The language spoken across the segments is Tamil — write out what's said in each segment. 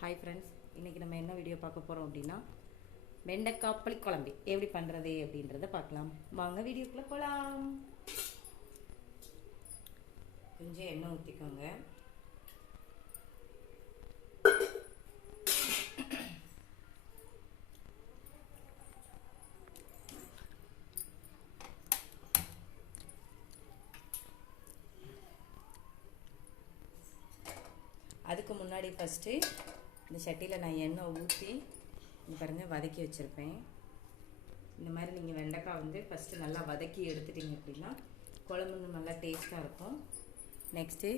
ஹாய் ஃப்ரெண்ட்ஸ், இன்றைக்கி நம்ம என்ன வீடியோ பார்க்க போகிறோம் அப்படின்னா வெண்டைக்காய் புளிக்குழம்பு எப்படி பண்ணுறது அப்படின்றத பார்க்கலாம். வாங்க வீடியோக்குள்ளே போகலாம். கொஞ்சம் எண்ணெய் ஊற்றிக்கோங்க. அதுக்கு முன்னாடி ஃபஸ்ட்டு இந்த சட்டியில் நான் எண்ணெய் ஊற்றி பாருங்கள் வதக்கி வச்சுருப்பேன். இந்த மாதிரி நீங்கள் வெண்டைக்காய் வந்து ஃபஸ்ட்டு நல்லா வதக்கி எடுத்துட்டிங்க அப்படின்னா குழம்பு நல்லா டேஸ்ட்டாக இருக்கும். நெக்ஸ்ட்டு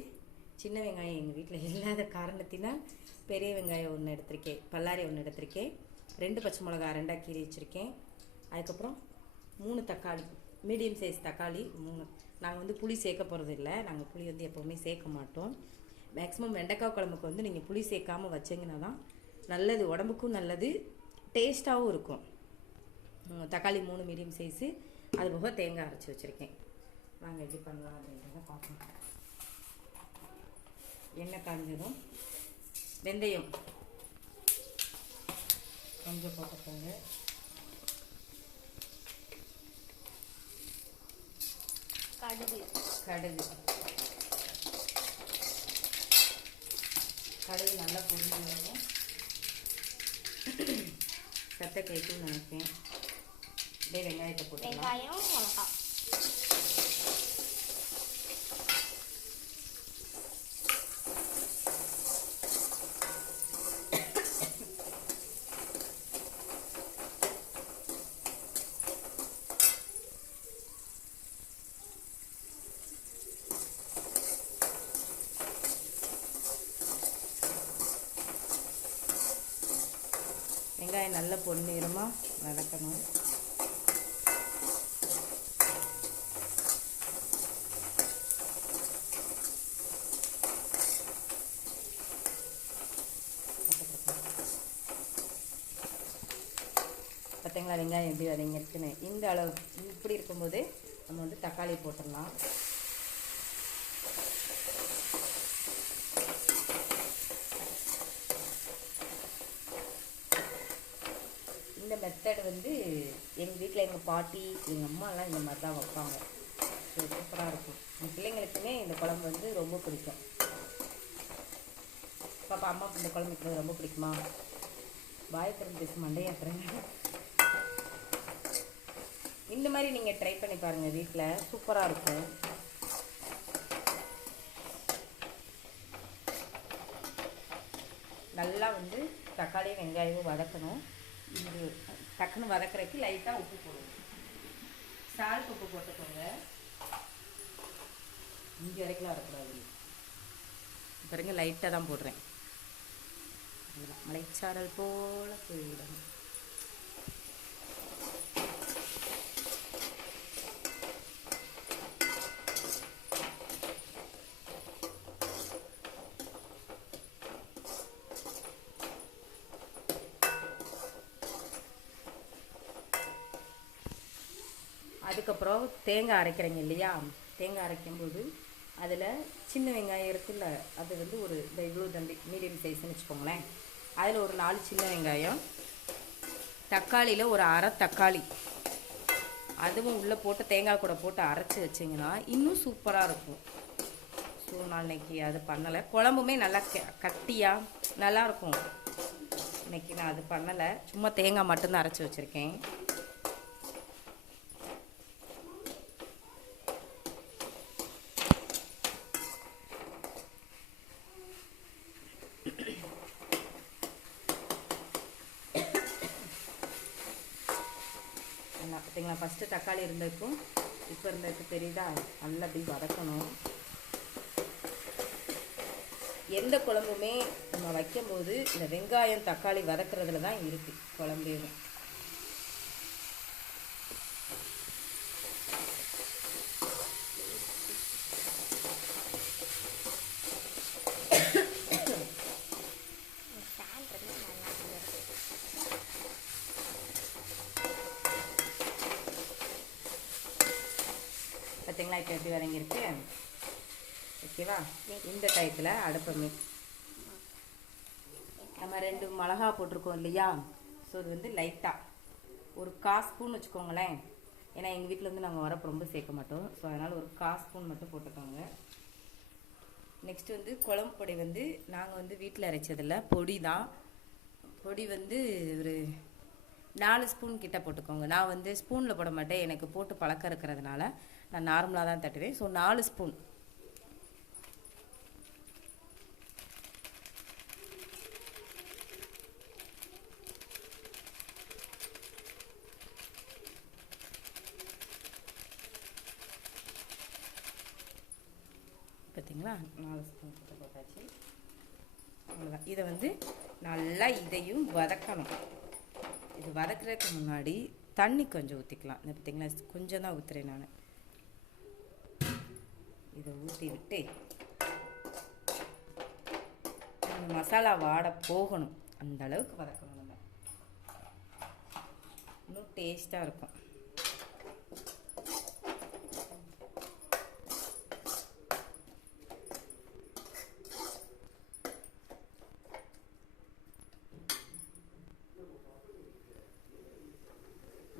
சின்ன வெங்காயம் எங்கள் வீட்டில் இல்லாத காரணத்தினால் பெரிய வெங்காயம் ஒன்று எடுத்திருக்கேன், பல்லாரி ஒன்று எடுத்திருக்கேன், 2 பச்சை மிளகா 2 கீறி வச்சுருக்கேன். அதுக்கப்புறம் 3 தக்காளி, மீடியம் சைஸ் தக்காளி 3. நாங்கள் வந்து புளி சேர்க்க போகிறது இல்லை, நாங்கள் புளி வந்து எப்போவுமே சேர்க்க மாட்டோம். மேக்ஸிமம் வெண்டைக்காய் குழம்புக்கு வந்து நீங்கள் புளி சேர்க்காமல் வச்சிங்கன்னா தான் நல்லது, உடம்புக்கும் நல்லது, டேஸ்ட்டாகவும் இருக்கும். தக்காளி 3 மீடியம் சைஸு, அது போக தேங்காய் அரைச்சி வச்சுருக்கேன். நாங்கள் எப்படி பண்ணலாம் அப்படின்றத பார்க்கலாம். எண்ணெய் காஞ்சதும் வெந்தயம் கொஞ்சம் போட்டுக்கோங்க. கடுகு நல்லா பொரிஞ்சு வரும். சத்தை கேட்குன்னு நினைப்பேன். அப்படியே வெங்காயத்தை போட்டுக்கலாம். வெங்காயம் நல்ல பொன்னிறமாக வதக்கணும். பார்த்தீங்களா வெங்காயம் எப்படி வதங்கிருக்குன்னு? இந்த அளவு இப்படி இருக்கும்போது நம்ம வந்து தக்காளி போட்டுடலாம். இந்த மெத்தட் வந்து எங்கள் வீட்டில் எங்கள் பாட்டி எங்கள் அம்மாலாம் இந்த மாதிரி தான் வைப்பாங்க. சூப்பராக இருக்கும். எங்கள் பிள்ளைங்களுக்குமே இந்த குழம்பு வந்து ரொம்ப பிடிக்கும். பாப்பா, அம்மாவுக்கு இந்த குழம்பு வைக்கிறது ரொம்ப பிடிக்குமா? வாய்த்திறந்து பேச மண்டையாட்டுறேங்க. இந்த மாதிரி நீங்கள் ட்ரை பண்ணி பாருங்கள், வீட்டில் சூப்பராக இருக்கும். நல்லா வந்து தக்காளி வெங்காயமும் வதக்கணும். இது டக்குன்னு வதக்கிறதுக்கு லைட்டாக உப்பு போடுவோம். சால்ட் உப்பு போட்டுக்கோங்க. இங்கே வரைக்கும் வரக்கூடாது. பாருங்க, லைட்டாக தான் போடுறேன். மலைச்சாரல் போல போயிடும். அதுக்கப்புறம் தேங்காய் அரைக்கிறீங்க இல்லையா? தேங்காய் அரைக்கும்போது அதில் சின்ன வெங்காயம் இருக்குல்ல, அது வந்து ஒரு இவ்வளோ தண்டி மீடியம் சைஸ்ன்னு வச்சுக்கோங்களேன். அதில் ஒரு 4 சின்ன வெங்காயம், தக்காளியில் ஒரு அரை தக்காளி, அதுவும் உள்ளே போட்டு தேங்காய் கூட போட்டு அரைச்சி வச்சிங்கன்னா இன்னும் சூப்பராக இருக்கும். ஸோ நான் இன்றைக்கி அது பண்ணலை. குழம்புமே நல்லா கட்டியாக நல்லாயிருக்கும். இன்றைக்கி நான் அது பண்ணலை, சும்மா தேங்காய் மட்டும்தான் அரைச்சி வச்சுருக்கேன். பார்த்தீங்களா, ஃபஸ்ட்டு தக்காளி இருந்ததுக்கும் இப்போ இருந்ததுக்கு தெரியுதா? நல்லா அப்படி வதக்கணும். எந்த குழம்புமே நம்ம வைக்கும்போது இந்த வெங்காயம் தக்காளி வதக்குறதுல தான் இருக்குது குழம்பே. பார்த்தீங்களா இப்போ எப்படி வதங்கியிருக்கு? ஓகேவா? இந்த டயத்தில் அடுப்பை நம்ம 2 மிளகா போட்டிருக்கோம் இல்லையா, ஸோ இது வந்து லைட்டாக ஒரு 1/4 ஸ்பூன் வச்சுக்கோங்களேன். ஏன்னா எங்கள் வீட்டில் வந்து நாங்கள் வரப்பு ரொம்ப சேர்க்க மாட்டோம், ஸோ அதனால் ஒரு 1/4 ஸ்பூன் மட்டும் போட்டுக்கோங்க. நெக்ஸ்ட்டு வந்து குழம்பு பொடி வந்து நாங்கள் வந்து வீட்டில் அரைச்சதில்ல, பொடி தான். பொடி வந்து ஒரு 4 ஸ்பூன் கிட்ட போட்டுக்கோங்க. நான் வந்து ஸ்பூனில் போட மாட்டேன், எனக்கு போட்டு பழக்கம் இருக்கிறதுனால நான் நார்மலாக தான் தட்டுவேன். So 4 spoon. பார்த்தீங்களா, 4 ஸ்பூன் கிட்ட போட்டாச்சு. அவ்வளோதான். இதை வந்து நல்லா இதையும் வதக்கணும். இது வதக்குறதுக்கு முன்னாடி தண்ணி கொஞ்சம் ஊற்றிக்கலாம். இந்த பார்த்தீங்களா, கொஞ்சம் தான் ஊற்றுறேன் நான். இதை ஊற்றி விட்டு இந்த மசாலா வாடை போகணும், அந்த அளவுக்கு வதக்கணும். நம்ம இன்னும் டேஸ்ட்டாக இருக்கும்.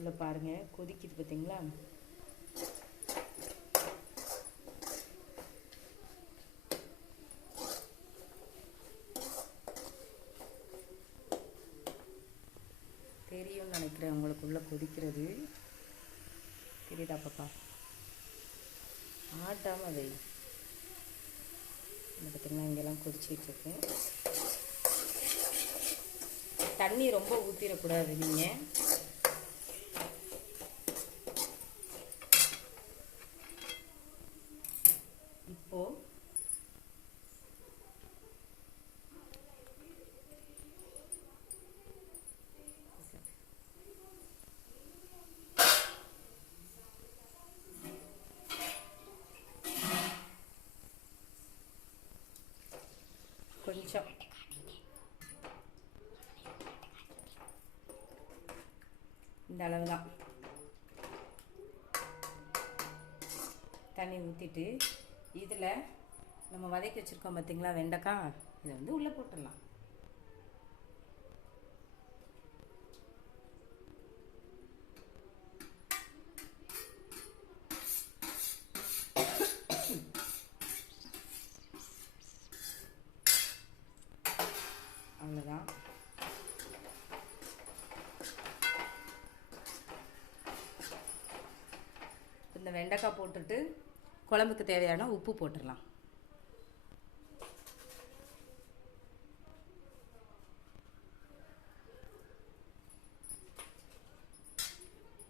உள்ள பாருங்க கொதிக்குது பார்த்தீங்களா. தெரியும்னு நினைக்கிறேன் உங்களுக்கு உள்ள கொதிக்கிறது. தெரியுதா பாப்பா? ஆட்டாம அதை பார்த்தீங்கன்னா இங்கெல்லாம் கொதிச்சிட்டு இருக்கு. தண்ணி ரொம்ப ஊற்றிடக்கூடாது நீங்கள். இப்போ கொஞ்சம் இந்த அளவு தான் தண்ணி ஊற்றிட்டு இதில் நம்ம வதக்கி வச்சுருக்கோம் பார்த்தீங்களா வெண்டைக்காய், இதை வந்து உள்ளே போட்டுடலாம். அவ்வளோதான். இந்த வெண்டைக்காய் போட்டுட்டு குழம்புக்கு தேவையான உப்பு போட்டுடலாம்.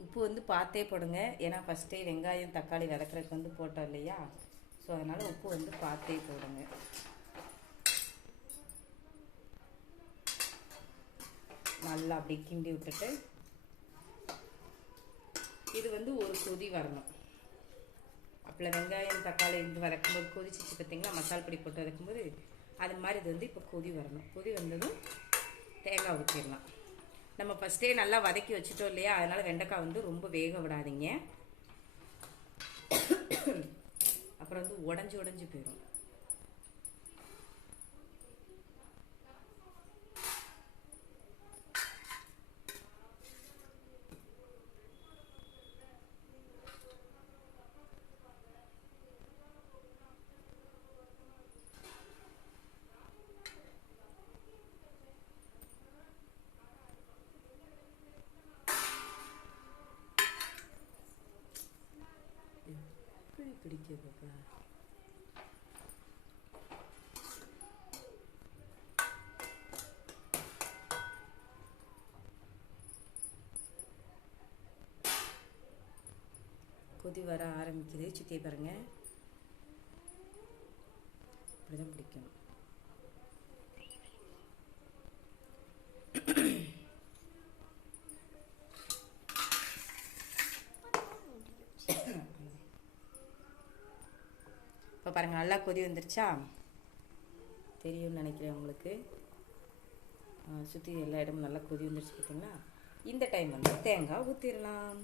உப்பு வந்து பார்த்தே போடுங்க, ஏன்னா ஃபஸ்ட்டே வெங்காயம் தக்காளி வதக்குறதுக்கு வந்து போட்டோம் இல்லையா, ஸோ அதனால் உப்பு வந்து பார்த்தே போடுங்க. நல்லா அப்படி கிண்டி விட்டுட்டு இது வந்து ஒரு கொதி வரணும். அப்போல வெங்காயம் தக்காளி இது வதக்கும்போது கொதிச்சிச்சு பார்த்தீங்களா, மசாலா பொடி போட்டு வதக்கும்போது அது மாதிரி இது வந்து இப்போ கொதி வரணும். கொதி வந்ததும் தேங்காய் ஊற்றிடலாம். நம்ம ஃபஸ்ட்டே நல்லா வதக்கி வச்சுட்டோம் இல்லையா, அதனால் வெண்டைக்காய் வந்து ரொம்ப வேக விடாதீங்க, அப்புறம் வந்து உடஞ்சி போயிடும். பிடிக்குதுப்பா. கொதி வர ஆரம்பிக்குது, சுற்றி பாருங்க. இப்படிதான் பிடிக்கணும். இப்போ பாருங்கள் நல்லா கொதி வந்துருச்சா, தெரியும்னு நினைக்கிறேன் உங்களுக்கு. சுற்றி எல்லா இடமும் நல்லா கொதி வந்துருச்சு பார்த்தீங்களா. இந்த டைம் வந்து தேங்காய் ஊற்றிடலாம்.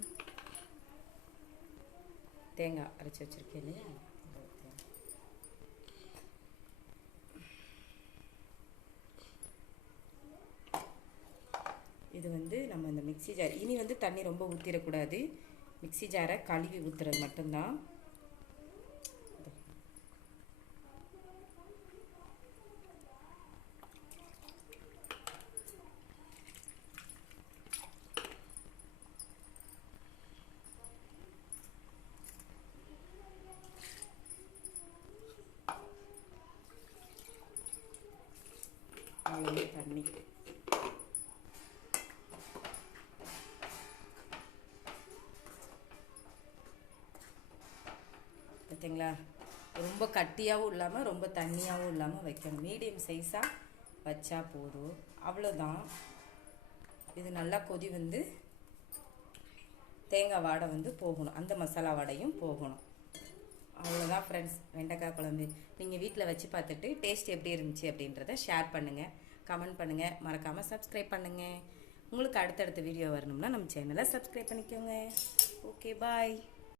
தேங்காய் அரைச்சி வச்சுருக்கேன் இல்லையா, மிக்ஸி ஜார் இனி வந்து தண்ணி ரொம்ப ஊற்றிடக்கூடாது. மிக்ஸி ஜாரை கழுவி ஊற்றுறது மட்டும்தான். அவ்வளோ தண்ணி. பார்த்தீங்களா? ரொம்ப கட்டியாகவும் இல்லாமல் ரொம்ப தண்ணியாகவும் இல்லாமல் வைக்கணும். மீடியம் சைஸாக வச்சா போதும். அவ்வளோதான். இது நல்லா கொதி வந்து தேங்காய் வாடை வந்து போகணும், அந்த மசாலா வாடையும் போகணும். அவ்வளோதான் ஃப்ரெண்ட்ஸ், வெண்டைக்காய் குழம்பு. நீங்கள் வீட்டில் வச்சு பார்த்துட்டு டேஸ்ட் எப்படி இருந்துச்சு அப்படின்றத ஷேர் பண்ணுங்கள், கமெண்ட் பண்ணுங்கள், மறக்காமல் சப்ஸ்கிரைப் பண்ணுங்கள். உங்களுக்கு அடுத்தடுத்த வீடியோ வரணும்னா நம்ம சேனலை சப்ஸ்கிரைப் பண்ணிக்கோங்க. ஓகே, பாய்.